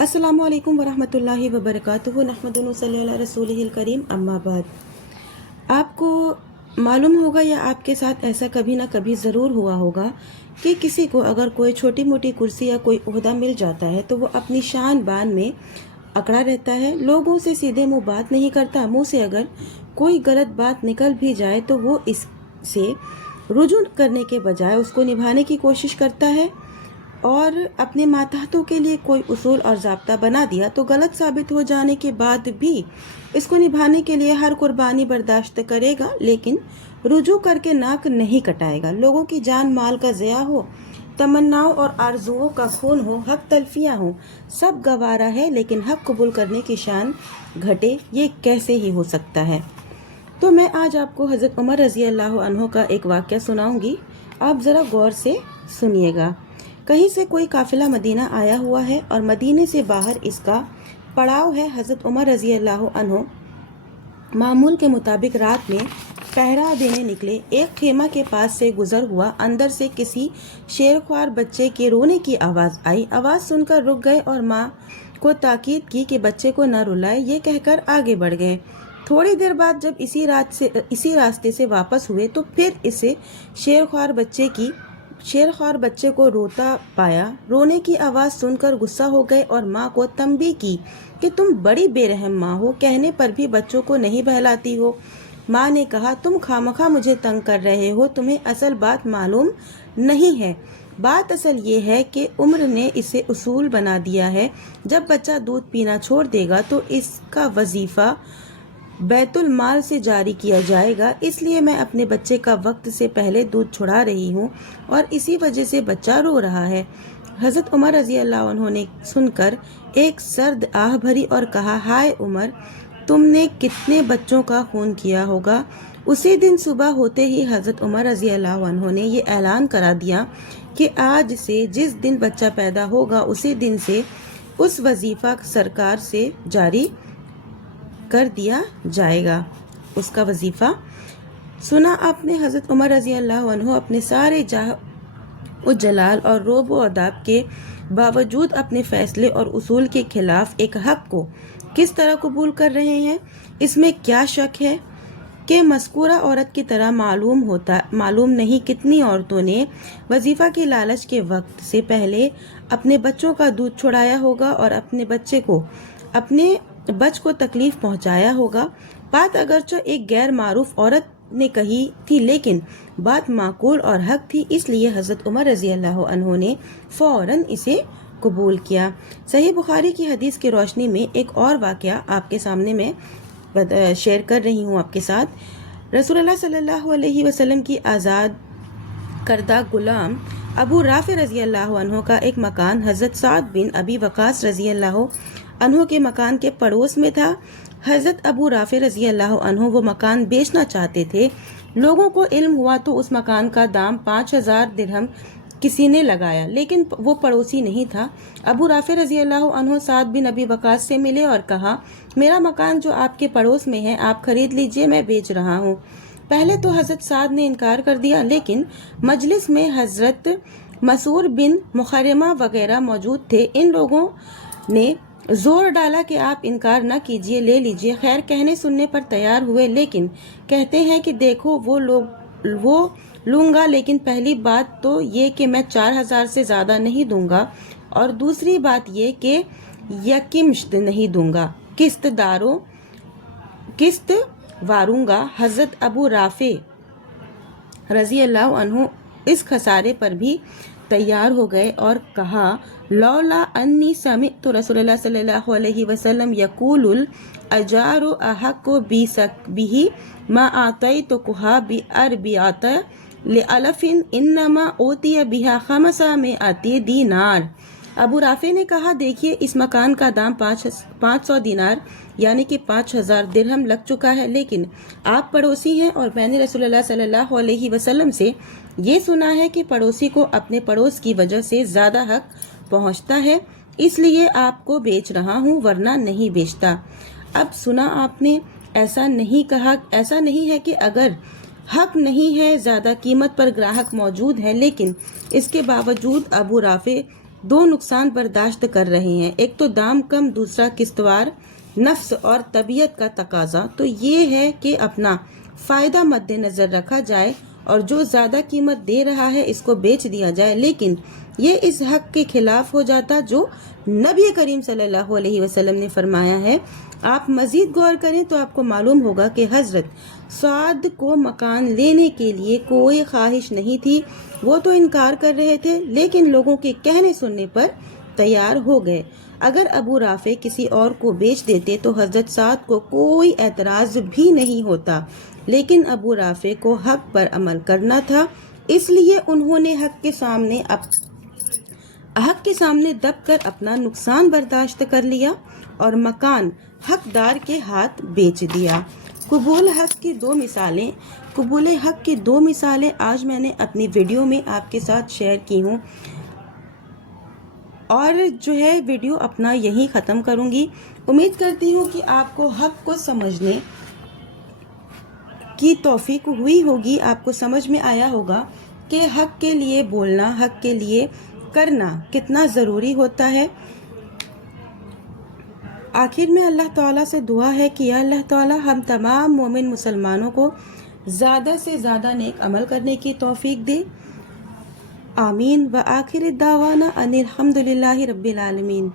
अस्सलामु अलैकुम वरहमतुल्लाहि वबरकातुहू नहमदुहु व नसल्ली अला रसूलिहिल करीम अम्मा बाद। आपको मालूम होगा या आपके साथ ऐसा कभी ना कभी ज़रूर हुआ होगा कि किसी को अगर कोई छोटी मोटी कुर्सी या कोई ओहदा मिल जाता है तो वो अपनी शान बान में अकड़ा रहता है। लोगों से सीधे मुंह बात नहीं करता। मुंह से अगर कोई गलत बात निकल भी जाए तो वो इससे रुजू करने के बजाय उसको निभाने की कोशिश करता है, और अपने मातहतों के लिए कोई उसूल और ज़ाब्ता बना दिया तो गलत साबित हो जाने के बाद भी इसको निभाने के लिए हर कुर्बानी बर्दाश्त करेगा, लेकिन रुजू करके नाक नहीं कटाएगा। लोगों की जान माल का ज़िया हो, तमन्नाओं और आरजुओं का खून हो, हक तलफियाँ हो, सब गवारा है, लेकिन हक कबूल करने की शान घटे, ये कैसे ही हो सकता है। तो मैं आज आपको हज़रत उमर रज़ी अल्लाह अन्हो का एक वाक़या सुनाऊंगी। आप ज़रा गौर से सुनिएगा। कहीं से कोई काफ़िला मदीना आया हुआ है और मदीने से बाहर इसका पड़ाव है। हज़रत उमर रज़ी अल्लाह अन्हो मामूल के मुताबिक रात में पहरा देने निकले। एक खेमा के पास से गुजर हुआ। अंदर से किसी शेरख्वार बच्चे के रोने की आवाज़ आई। आवाज़ सुनकर रुक गए और माँ को ताकीद की कि बच्चे को न रुलाए। ये कहकर आगे बढ़ गए। थोड़ी देर बाद जब इसी रास्ते से वापस हुए तो फिर इसे शेरख्वार बच्चे को रोता पाया। रोने की आवाज़ सुनकर गुस्सा हो गए और माँ को तंबीह की कि तुम बड़ी बेरहम माँ हो, कहने पर भी बच्चों को नहीं बहलाती हो। माँ ने कहा, तुम खामखा मुझे तंग कर रहे हो, तुम्हें असल बात मालूम नहीं है। बात असल ये है कि उम्र ने इसे उसूल बना दिया है, जब बच्चा दूध पीना छोड़ देगा तो इसका वजीफ़ा बैतुल माल से जारी किया जाएगा। इसलिए मैं अपने बच्चे का वक्त से पहले दूध छुड़ा रही हूँ और इसी वजह से बच्चा रो रहा है। हज़रत उमर रज़ी अल्लाह अन्हु ने सुनकर एक सर्द आह भरी और कहा, हाय उमर, तुमने कितने बच्चों का खून किया होगा। उसी दिन सुबह होते ही हज़रत उमर रज़ी अल्लाह अन्हु ने ये ऐलान करा दिया कि आज से जिस दिन बच्चा पैदा होगा उसी दिन से उस वजीफ़ा सरकार से जारी कर दिया जाएगा। उसका वजीफ़ा सुना आपने। हज़रत उमर रज़ी अल्लाह अन्हु अपने सारे जलाल और रोब व अदाब के बावजूद अपने फ़ैसले और उसूल के खिलाफ एक हक़ को किस तरह कबूल कर रहे हैं। इसमें क्या शक है कि मज़कूरा औरत की तरह मालूम नहीं कितनी औरतों ने वजीफ़ा की लालच के वक्त से पहले अपने बच्चों का दूध छुड़ाया होगा और अपने बच को तकलीफ पहुंचाया होगा। बात अगरचे एक गैर मारूफ औरत ने कही थी, लेकिन बात माकूल और हक थी, इसलिए हज़रत उमर रज़ी अल्लाह अन्हु ने फ़ौरन इसे कबूल किया। सही बुखारी की हदीस की रोशनी में एक और वाक़या आपके सामने मैं शेयर कर रही हूँ आपके साथ। रसूलुल्लाह सल्लल्लाहु अलैहि वसल्लम की आज़ाद करदा गुलाम अबू राफ़े रज़ी अल्लाह अन्हु का एक मकान हज़रत साद बिन अबी वक़ास रज़ी अल्लाह अन्हु के मकान के पड़ोस में था। हज़रत अबू राफ़े रज़ी अल्लाह अन्हु वो मकान बेचना चाहते थे। लोगों को इल्म हुआ तो उस मकान का दाम 5000 दिरहम किसी ने लगाया, लेकिन वो पड़ोसी नहीं था। अबू राफ़े रज़ी अल्लाह अन्हु साद बिन अबी वक़ास से मिले और कहा, मेरा मकान जो आपके पड़ोस में है आप खरीद लीजिए, मैं बेच रहा हूँ। पहले तो हज़रत साद ने इनकार कर दिया, लेकिन मजलिस में हज़रत मसूर बिन मुखरमा वगैरह मौजूद थे। इन लोगों ने जोर डाला कि आप इनकार न कीजिए, ले लीजिए। खैर, कहने सुनने पर तैयार हुए, लेकिन कहते हैं कि देखो वो लूँगा, लेकिन पहली बात तो ये कि मैं 4000 से ज़्यादा नहीं दूंगा, और दूसरी बात ये कि यकीमश्त नहीं दूंगा, किस्त वारूंगा। हज़रत अबू राफ़े रज़ी अल्लाह अन्हु इस खसारे पर भी तैयार हो गए और कहा, लौला अन्नी समिअतु रसूलुल्लाह सल्लल्लाहु अलैहि वसल्लम यक़ूलुल अजारु अहक्कु बिही मा आतैतुकुहा बिअरबिअत लिअलफिन इन्नमा ऊतिया बिहा खमसा मिअती दीनार। अबू राफ़े ने कहा, देखिए इस मकान का दाम 500 दीनार यानी कि 5000 दिरहम लग चुका है, लेकिन आप पड़ोसी हैं और मैंने रसूलुल्लाह सल्लल्लाहु अलैहि वसल्लम से ये सुना है कि पड़ोसी को अपने पड़ोस की वजह से ज़्यादा हक पहुंचता है, इसलिए आपको बेच रहा हूँ, वरना नहीं बेचता। अब सुना आपने, ऐसा नहीं है कि अगर हक नहीं है, ज़्यादा कीमत पर ग्राहक मौजूद है, लेकिन इसके बावजूद अबू राफ़े دو نقصان برداشت کر رہے ہیں، ایک تو دام کم، دوسرا قسطوار نفس اور طبیعت کا تقاضا تو یہ ہے کہ اپنا فائدہ مد نظر رکھا جائے اور جو زیادہ قیمت دے رہا ہے اس کو بیچ دیا جائے، لیکن یہ اس حق کے خلاف ہو جاتا جو نبی کریم صلی اللہ علیہ وسلم نے فرمایا ہے۔ آپ مزید غور کریں تو آپ کو معلوم ہوگا کہ حضرت سعد کو مکان لینے کے لیے کوئی خواہش نہیں تھی، وہ تو انکار کر رہے تھے لیکن لوگوں کے کہنے سننے پر تیار ہو گئے۔ اگر ابو رافع کسی اور کو بیچ دیتے تو حضرت سعد کو کوئی اعتراض بھی نہیں ہوتا، لیکن ابو رافع کو حق پر عمل کرنا تھا، اس لیے انہوں نے حق کے سامنے دب کر اپنا نقصان برداشت کر لیا اور مکان حقدار کے ہاتھ بیچ دیا۔ قبول حق کی دو مثالیں آج میں نے اپنی ویڈیو میں آپ کے ساتھ شیئر کی ہوں، اور ویڈیو اپنا یہیں ختم کروں گی۔ امید کرتی ہوں کہ آپ کو حق کو سمجھنے کی توفیق ہوئی ہوگی، آپ کو سمجھ میں آیا ہوگا کہ حق کے لیے بولنا، حق کے لیے کرنا کتنا ضروری ہوتا ہے۔ آخر میں اللہ تعالیٰ سے دعا ہے کہ یا اللہ تعالیٰ ہم تمام مومن مسلمانوں کو زیادہ سے زیادہ نیک عمل کرنے کی توفیق دے، آمین۔ وآخر الدعوانا ان الحمد للہ رب العالمین۔